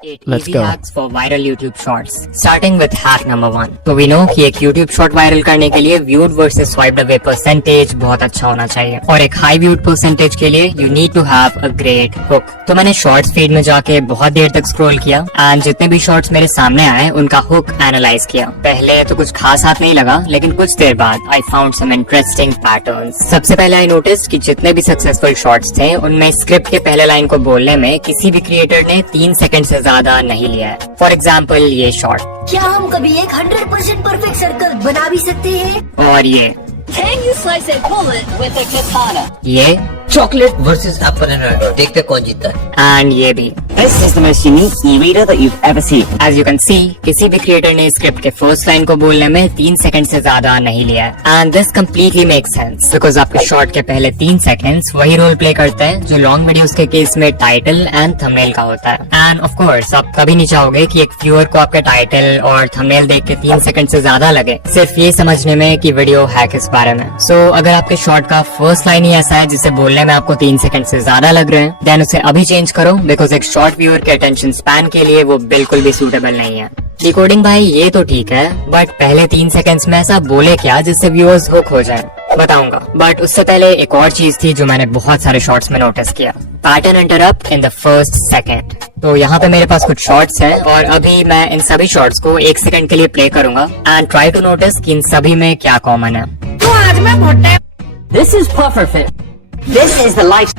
Let's Easy go. hacks for viral YouTube shorts. Starting with hack number 1. तो we know कि एक YouTube short viral करने के लिए viewed versus swiped away percentage बहुत अच्छा होना चाहिए, और एक high viewed percentage के लिए you need to have a great hook. तो मैंने shorts feed में जाके बहुत देर तक scroll किया and जितने भी shorts मेरे सामने आए उनका hook analyze किया. पहले तो कुछ खास हाथ नहीं लगा, लेकिन कुछ देर बाद I found some interesting patterns. सबसे पहले I noticed कि जितने भी successful shorts थे उनमें स्क्रिप्ट के पहले लाइन को बोलने में किसी भी क्रिएटर ने 3 सेकंड से ज्यादा नहीं लिया है. फॉर एग्जाम्पल ये शॉर्ट, क्या हम कभी एक 100% परफेक्ट सर्कल बना भी सकते हैं? और ये Can you slice a bullet with a katana? ये chocolate versus Apple and red, देखते कौन जीतता है. एंड ये भी. This is the most unique e-reader that you've ever seen. As you can see, किसी भी क्रिएटर ने स्क्रिप्ट के फर्स्ट लाइन को बोलने में 3 सेकंड से ज्यादा नहीं लिया है. And this completely make sense because आपके शॉर्ट के पहले 3 सेकंड्स वही रोल प्ले करते हैं जो लॉन्ग वीडियोस के केस में टाइटल एंड थंबनेल का होता है. एंड ऑफ कोर्स आप कभी नहीं चाहोगे कि एक व्यूअर को आपके टाइटल और थंबनेल देख के 3 सेकंड से ज्यादा लगे सिर्फ ये समझने में कि वीडियो है किस बारे में. सो अगर आपके शॉर्ट का फर्स्ट लाइन ही ऐसा है जिसे बोलने में आपको 3 सेकंड से ज्यादा लग रहे हैं, देन उसे अभी चेंज करो बिकॉज एक शॉर्ट व्यूअर के अटेंशन स्पैन के लिए वो बिल्कुल भी सूटेबल नहीं है. डिकोडिंग भाई ये तो ठीक है, बट पहले 3 सेकंड्स में ऐसा बोले क्या जिससे व्यूअर्स हुक हो जाए, बताऊंगा. बट उससे पहले एक और चीज थी जो मैंने बहुत सारे शॉर्ट्स में नोटिस किया. Pattern interrupt in the first second. तो यहाँ पे मेरे पास कुछ शॉर्ट्स हैं और अभी मैं इन सभी शॉर्ट्स को 1 सेकंड के लिए प्ले करूंगा एंड ट्राई टू नोटिस कि इन सभी में क्या कॉमन है. This is Pufferfit. This is the life.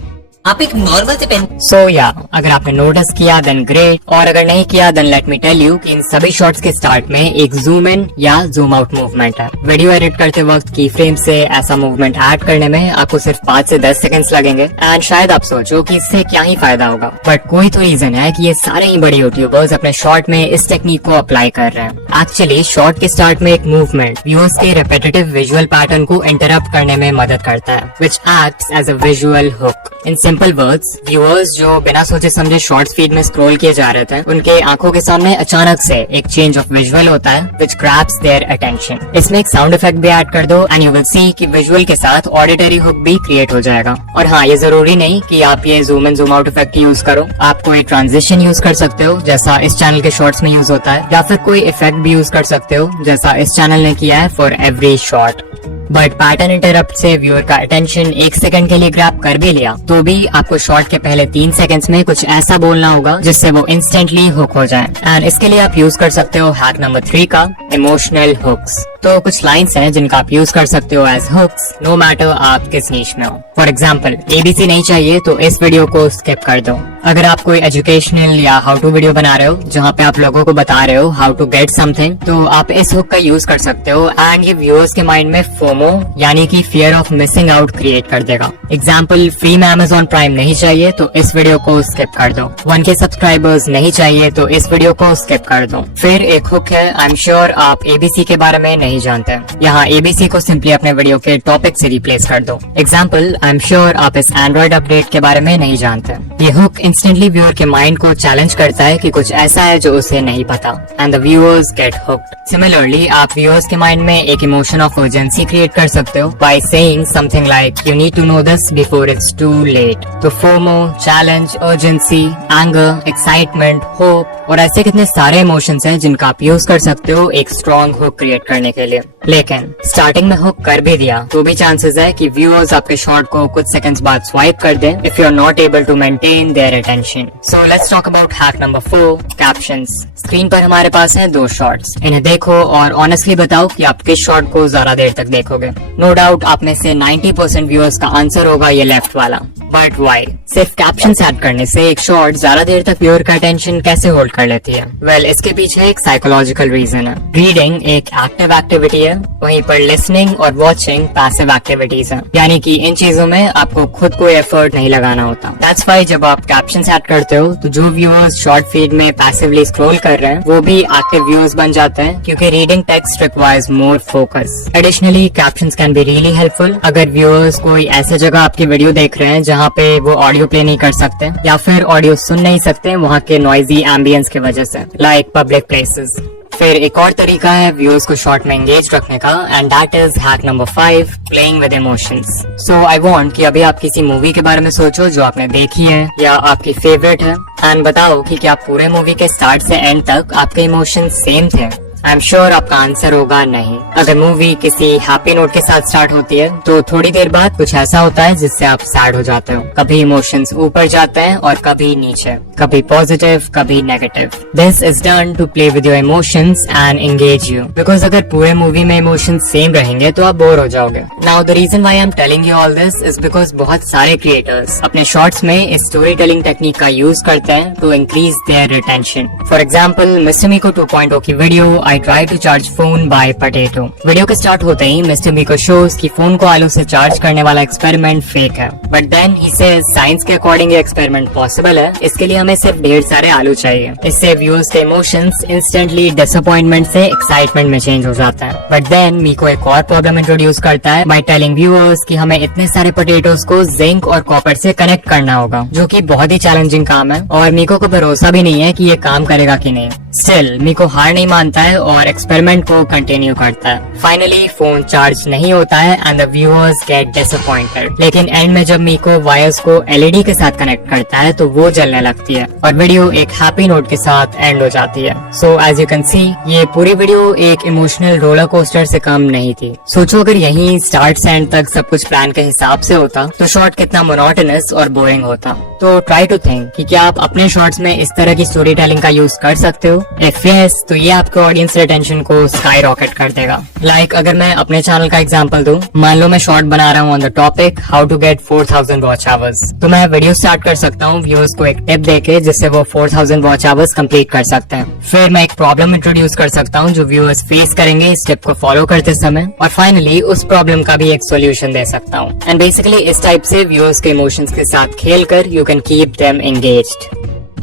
आप एक नॉर्मल से पेन सो या अगर आपने नोटिस किया देन ग्रेट, और अगर नहीं किया then let me tell you कि इन सभी शॉट्स के स्टार्ट में एक जूम इन या जूम आउट मूवमेंट है. वीडियो एडिट करते वक्त की फ्रेम से ऐसा मूवमेंट ऐड करने में आपको सिर्फ 5 से 10 सेकंड्स लगेंगे एंड शायद आप सोचो कि इससे क्या ही फायदा होगा, बट कोई तो रीजन है कि ये सारे ही बड़े यूट्यूबर्स अपने शॉर्ट में इस टेक्निक को अप्लाई कर रहे हैं. एक्चुअली शॉर्ट के स्टार्ट में एक मूवमेंट व्यूअर्स के रिपीटेटिव विजुअल पैटर्न को इंटरप्ट करने में मदद करता है, which acts as a visual hook. In simple words, viewers जो बिना सोचे समझे शॉर्ट्स फीड में स्क्रॉल किए जा रहे थे उनके आंखों के सामने अचानक से एक चेंज ऑफ विजुअल होता है व्हिच ग्रैब्स देयर अटेंशन. इसमें एक साउंड इफेक्ट भी ऐड कर दो एंड यू विल सी कि विजुअल के साथ ऑडिटरी हुक भी क्रिएट हो जाएगा. और हाँ, ये जरूरी नहीं कि आप ये zoom in zoom out effect use करो, आप कोई ट्रांजिशन यूज कर सकते हो जैसा इस चैनल के शॉर्ट्स में यूज होता है, या फिर कोई इफेक्ट भी यूज कर सकते हो जैसा इस चैनल ने किया है for every short. But pattern interrupt से व्यूअर का अटेंशन 1 सेकंड के लिए ग्रैब कर भी लिया तो भी आपको शॉर्ट के पहले 3 सेकंड्स में कुछ ऐसा बोलना होगा जिससे वो इंस्टेंटली हुक हो जाए. एंड इसके लिए आप यूज कर सकते हो हैक नंबर 3 का इमोशनल हुक्स. तो कुछ लाइंस हैं जिनका आप यूज कर सकते हो एज हुक्स नो मैटर आप किस नीश में हो. फॉर एग्जाम्पल, ABC नहीं चाहिए तो इस वीडियो को स्किप कर दो. अगर आप कोई एजुकेशनल या हाउ टू वीडियो बना रहे हो जहाँ पे आप लोगों को बता रहे हो हाउ टू गेट समथिंग, तो आप इस हुक का यूज कर सकते हो एंड ये व्यूअर्स के माइंड में फोमो यानी कि fear of missing out create कर देगा. एग्जाम्पल, फ्री में Amazon प्राइम नहीं चाहिए तो इस वीडियो को स्किप कर दो. 1K सब्सक्राइबर्स नहीं चाहिए तो इस वीडियो को स्किप कर दो. फिर एक हुक है, आई एम श्योर आप ABC के बारे में नहीं जानते. यहाँ ABC को सिंपली अपने वीडियो के टॉपिक से रिप्लेस कर दो. एग्जाम्पल, आई एम श्योर आप इस एंड्रॉइड अपडेट के बारे में नहीं जानते. ये हुक इंस्टेंटली व्यूअर के माइंड को चैलेंज करता है कि कुछ ऐसा है जो उसे नहीं पता and the viewers get hooked. Similarly आप व्यूअर्स के माइंड में एक इमोशन ऑफ अर्जेंसी क्रिएट कर सकते हो by saying something like you need to know this before it's too late. तो FOMO, challenge, urgency, anger, excitement, hope और ऐसे कितने सारे इमोशंस हैं जिनका आप यूज कर सकते हो एक स्ट्रॉन्ग हुक क्रिएट करने के लिए. लेकिन स्टार्टिंग में हुक कर भी दिया तो भी चांसेस है कि व्यूअर्स आपके शॉर्ट को कुछ सेकंड्स बाद स्वाइप कर दें if you are not able to maintain their attention. So let's talk about hack number 4, captions. Screen पर हमारे पास हैं 2 शॉर्ट्स. इन्हें देखो और ऑनेस्टली बताओ कि आप किस शॉर्ट को ज्यादा देर तक देखोगे. नो डाउट आप में से 90% व्यूअर्स का आंसर होगा ये लेफ्ट वाला. But why? सिर्फ कैप्शंस ऐड करने से एक शॉर्ट ज्यादा देर तक व्यूअर का अटेंशन कैसे होल्ड कर लेती है? वेल, इसके पीछे एक साइकोलॉजिकल रीजन है. रीडिंग एक एक्टिव एक्टिविटी है, वहीं पर लिसनिंग और वॉचिंग पैसिव एक्टिविटीज है, यानी कि इन चीजों में आपको खुद कोई एफर्ट नहीं लगाना होता. दैट्स व्हाई जब आप कैप्शंस ऐड करते हो तो जो व्यूअर्स शॉर्ट फीड में पैसिवली स्क्रॉल कर रहे हैं वो भी एक्टिव व्यूअर्स बन जाते हैं क्योंकि reading text requires more focus. Additionally captions can be really helpful अगर व्यूअर्स कोई ऐसे जगह आपकी वीडियो देख रहे हैं जहाँ पे वो ऑडियो प्ले नहीं कर सकते या फिर ऑडियो सुन नहीं सकते वहाँ के नॉइजी एम्बियंस की वजह से, लाइक पब्लिक प्लेसेस. फिर एक और तरीका है व्यूअर्स को शॉर्ट में एंगेज रखने का, and that is hack number 5, playing with emotions. So I want कि अभी आप किसी मूवी के बारे में सोचो जो आपने देखी है या आपकी फेवरेट है, एंड बताओ कि क्या पूरे मूवी के स्टार्ट से एंड तक आपके इमोशंस सेम थे। आई एम श्योर आपका आंसर होगा नहीं। अगर मूवी किसी हैप्पी नोट के साथ स्टार्ट होती है तो थोड़ी देर बाद कुछ ऐसा होता है जिससे आप सैड हो जाते हो। कभी इमोशंस ऊपर जाते हैं और कभी नीचे, कभी पॉजिटिव कभी negative. This is done to play with your emotions and engage you, because अगर पूरे मूवी में इमोशंस सेम रहेंगे तो आप बोर हो जाओगे। Now the reason why I am telling you all this is because बहुत सारे क्रिएटर्स अपने शॉर्ट्स में इस स्टोरी टेलिंग टेक्निक का यूज करते हैं to increase their retention. For example mister मीको 2.0 की video I try to charge phone by potato. Video के स्टार्ट होते ही मिस्टर मीको शोज कि फोन को आलू से चार्ज करने वाला एक्सपेरिमेंट फेक है, but then he says science के अकॉर्डिंग ये एक्सपेरिमेंट पॉसिबल है, इसके लिए हमें सिर्फ ढेर सारे आलू चाहिए। इससे व्यूअर्स के इमोशंस इंस्टेंटली डिसअपॉइंटमेंट से एक्साइटमेंट में चेंज हो जाता है। बट देन मीको एक और प्रॉब्लम इंट्रोड्यूस करता है बाय टेलिंग व्यूअर्स कि हमें इतने सारे पोटैटोस को जिंक और कॉपर से कनेक्ट करना होगा, जो कि बहुत ही चैलेंजिंग काम है और मीको को भरोसा भी नहीं है कि ये काम करेगा कि नहीं। स्टिल मीको हार नहीं मानता है और एक्सपेरिमेंट को कंटिन्यू करता है। फाइनली फोन चार्ज नहीं होता है and the viewers get disappointed. लेकिन एंड में जब मीको वायर्स को एलईडी के साथ कनेक्ट करता है तो वो जलने लगती है और वीडियो एक हैप्पी नोट के साथ एंड हो जाती है। So as you can see ये पूरी वीडियो एक इमोशनल रोलर कोस्टर से कम नहीं थी। सोचो अगर यही स्टार्ट से एंड तक सब कुछ प्लान के हिसाब से होता तो शॉर्ट कितना मोनोटोनस और बोरिंग होता। तो ट्राई टू थिंक कि क्या आप अपने शॉर्ट्स में इस तरह की स्टोरी टेलिंग का यूज कर सकते हो। इफ यस तो ये आपके ऑडियंस रिटेंशन को स्काई रॉकेट कर देगा। लाइक अगर मैं अपने चैनल का एग्जांपल दूं, मान लो मैं शॉर्ट बना रहा हूं on the topic how to get 4000 watch hours, तो मैं वीडियो स्टार्ट कर सकता हूं व्यूअर्स को एक टिप देके जिससे वो 4000 वॉच आवर्स कंप्लीट कर सकते हैं। फिर मैं एक प्रॉब्लम इंट्रोड्यूस कर सकता हूं जो व्यूअर्स फेस करेंगे इस टिप को फॉलो करते समय, और फाइनली उस प्रॉब्लम का भी एक सोल्यूशन दे सकता हूं। एंड बेसिकली इस टाइप से व्यूअर्स के इमोशंस के साथ खेल कर you can keep them engaged.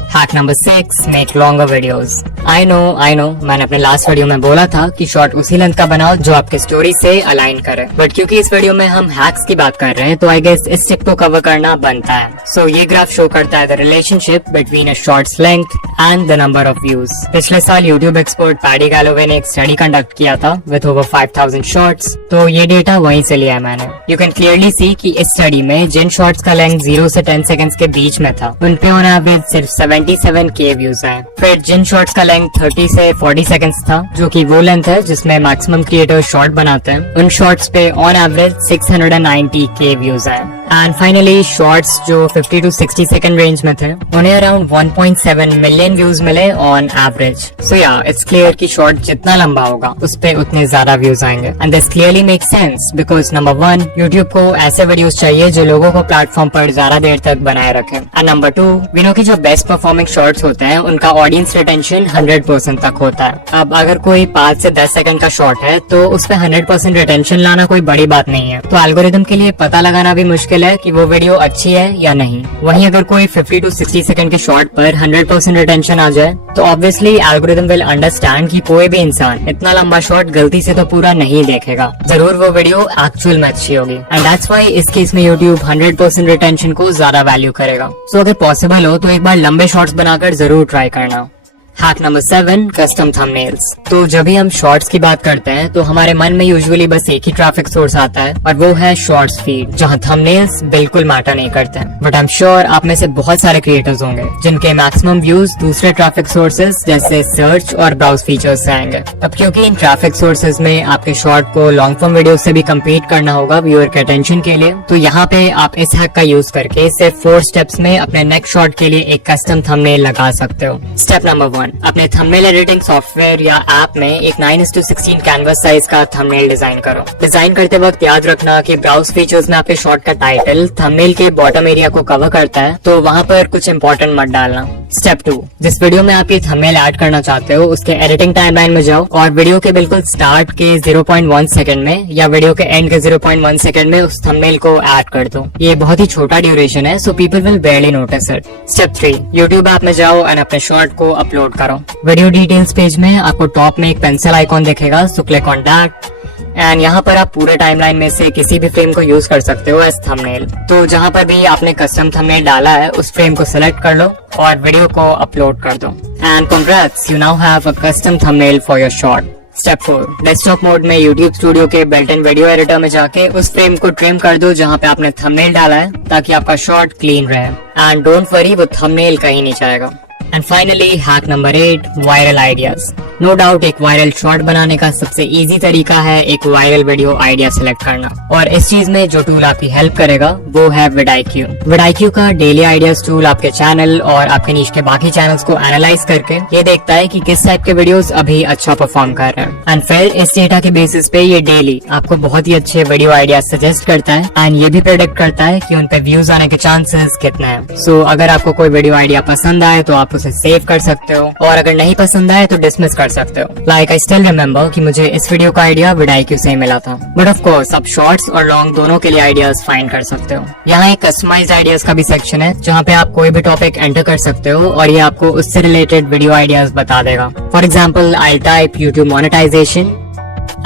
Hack number 6, make longer videos. I know मैंने अपने लास्ट वीडियो में बोला था कि शॉर्ट उसी लेंथ का बनाओ जो आपके स्टोरी से अलाइन करे, बट क्योंकि इस वीडियो में हम हैक्स की बात कर रहे हैं तो आई गेस इस टिप को कवर करना बनता है। सो ये ग्राफ शो करता है the relationship between a shorts length and the number of views. पिछले साल यूट्यूब एक्सपर्ट पैडी गैलोवे ने एक स्टडी कंडक्ट किया था विद ओवर 5000 शॉर्ट्स, तो ये डेटा वहीं से लिया है मैंने। यू कैन क्लियरली सी कि इस स्टडी में जिन शॉर्ट्स का लेंथ 0 से 10 सेकंड्स के बीच में था उन पे ऑन एवरेज सिर्फ 77K व्यूज आए। फिर जिन शॉर्ट्स का लेंथ 30 से 40 सेकंड्स था, जो कि वो लेंथ है जिसमें मैक्सिमम क्रिएटर शॉर्ट बनाते हैं, उन शॉर्ट्स पे ऑन एवरेज 690K व्यूज आए। एंड फाइनली शॉर्ट्स जो 50 to 60 सेकंड रेंज में थे उन्हें अराउंड 1.7 मिलियन व्यूज मिले ऑन एवरेज। सो या इट्स क्लियर कि शॉर्ट जितना लंबा होगा उस पे उतने ज्यादा व्यूज आएंगे। And this clearly makes sense because number 1 YouTube को ऐसे वीडियोस चाहिए जो लोगों को प्लेटफॉर्म पर ज्यादा देर तक बनाए रखे। एंड नंबर 2 वी नो कि जो बेस्ट परफॉर्मिंग शॉर्ट्स होते हैं उनका ऑडियंस रिटेंशन 100% तक होता है। अब अगर कोई 5 से 10 सेकंड का शॉर्ट है तो उस पे 100% रिटेंशन लाना कोई बड़ी बात नहीं है। तो एल्गोरिदम के लिए पता लगाना भी मुश्किल है कि वो वीडियो अच्छी है या नहीं। वहीं अगर कोई 50 to 60 सेकंड के शॉर्ट पर 100% रिटेंशन आ जाए तो ऑब्वियसली एल्गोरिदम विल अंडरस्टैंड कि कोई भी इंसान इतना लंबा शॉर्ट गलती से तो पूरा नहीं देखेगा, जरूर वो वीडियो एक्चुअल में अच्छी होगी। एंड दैट्स व्हाई इस केस में यूट्यूब 100% रिटेंशन को ज्यादा वैल्यू करेगा। सो अगर पॉसिबल हो तो एक बार लंबे शॉर्ट्स बनाकर जरूर ट्राई करना। Hack number 7, custom thumbnails. तो जब भी हम शॉर्ट्स की बात करते हैं तो हमारे मन में यूजुअली बस एक ही ट्रैफिक सोर्स आता है और वो है शॉर्ट्स फीड, जहां थंबनेल्स बिल्कुल मैटर नहीं करते हैं। बट आई एम श्योर आप में से बहुत सारे क्रिएटर्स होंगे जिनके मैक्सिमम व्यूज दूसरे ट्रैफिक सोर्सेज जैसे सर्च और ब्राउज फीचर्स से आएंगे। अब क्योंकि इन ट्रैफिक सोर्सेज में आपके शॉर्ट को लॉन्ग फॉर्म वीडियो से भी कम्पीट करना होगा व्यूअर के अटेंशन के लिए, तो यहाँ पे आप इस हैक का यूज करके सिर्फ 4 स्टेप्स में अपने नेक्स्ट शॉर्ट के लिए एक कस्टम थंबनेल लगा सकते हो। स्टेप नंबर 1, अपने थंबनेल एडिटिंग सॉफ्टवेयर या ऐप में एक 9:16 कैनवस साइज का थंबनेल डिजाइन करो। डिजाइन करते वक्त याद रखना कि ब्राउज फीचर्स में आपके शॉर्ट का टाइटल थंबनेल के बॉटम एरिया को कवर करता है, तो वहाँ पर कुछ इंपॉर्टेंट मत डालना। स्टेप 2, जिस वीडियो में आप ये थंबनेल ऐड करना चाहते हो उसके एडिटिंग टाइमलाइन में जाओ और वीडियो के बिल्कुल स्टार्ट के 0.1 सेकंड में या वीडियो के एंड के 0.1 सेकंड में उस थंबनेल को ऐड कर दो। ये बहुत ही छोटा ड्यूरेशन है, so people will बेयरली notice it. Step 3, YouTube app में जाओ और अपने शॉर्ट को अपलोड करो। वीडियो डिटेल्स पेज में आपको टॉप में एक पेंसिल आइकॉन दिखेगा, so click on that and यहाँ पर आप पूरे टाइमलाइन में से किसी भी फ्रेम को यूज कर सकते हो एज थंबनेल। तो जहाँ पर भी आपने कस्टम थंबनेल डाला है उस फ्रेम को सिलेक्ट कर लो और वीडियो को अपलोड कर दो। And congrats, you now have a custom thumbnail for your short। Step 4, desktop mode में YouTube स्टूडियो के बिल्ट इन वीडियो एडिटर में जाके उस फ्रेम को ट्रिम कर दो जहाँ पे आपने थंबनेल डाला है, ताकि आपका शॉट क्लीन रहे। एंड डोंट वरी, वो थंबनेल कहीं नहीं जाएगा। And finally hack number 8, viral ideas. No doubt एक वायरल शॉट बनाने का सबसे इजी तरीका है एक वायरल वीडियो आइडिया सिलेक्ट करना, और इस चीज में जो टूल आपकी हेल्प करेगा वो है vidIQ। vidIQ का डेली आइडियाज टूल आपके चैनल और आपके नीच के बाकी चैनल्स को एनालाइज करके ये देखता है कि किस टाइप के वीडियोस अभी अच्छा परफॉर्म कर रहे हैं, एंड फिर इस डेटा के बेसिस पे ये डेली आपको बहुत ही अच्छे वीडियो आइडियाज सजेस्ट करता है एंड ये भी प्रेडिक्ट करता है कि उन पे व्यूज आने के चांसेस कितने हैं। सो अगर आपको कोई वीडियो आइडिया पसंद आए तो आप उसे सेव कर सकते हो, और अगर नहीं पसंद आए तो डिसमिस कर सकते हो। लाइक आई स्टिल रिमेम्बर कि मुझे इस वीडियो का आइडिया vidIQ से ही मिला था। बट ऑफ कोर्स आप शॉर्ट्स और लॉन्ग दोनों के लिए आइडियाज फाइंड कर सकते हो। यहाँ एक कस्टमाइज्ड आइडियाज का भी सेक्शन है जहाँ पे आप कोई भी टॉपिक एंटर कर सकते हो और ये आपको उससे रिलेटेड वीडियो आइडियाज बता देगा। For example I type YouTube monetization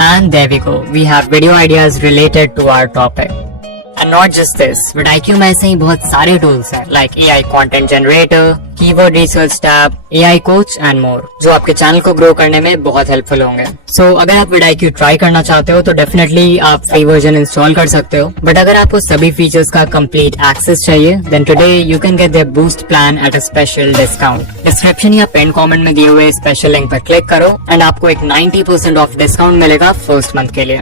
and there we go, we have video ideas related to our topic। And not just this, vidIQ में ऐसे ही बहुत सारे टूल्स हैं like AI content generator, keyword research tab, AI coach and more, जो आपके channel को grow करने में बहुत हेल्पफुल होंगे। सो अगर आप vidIQ ट्राई करना चाहते हो तो डेफिनेटली आप फ्री वर्जन इंस्टॉल कर सकते हो, बट अगर आपको सभी फीचर्स का कंप्लीट एक्सेस चाहिए then today you can get their boost plan at a special discount. Description या पिन कमेंट में दिए हुए स्पेशल लिंक पर क्लिक करो एंड आपको एक 90% ऑफ डिस्काउंट मिलेगा फर्स्ट मंथ के लिए।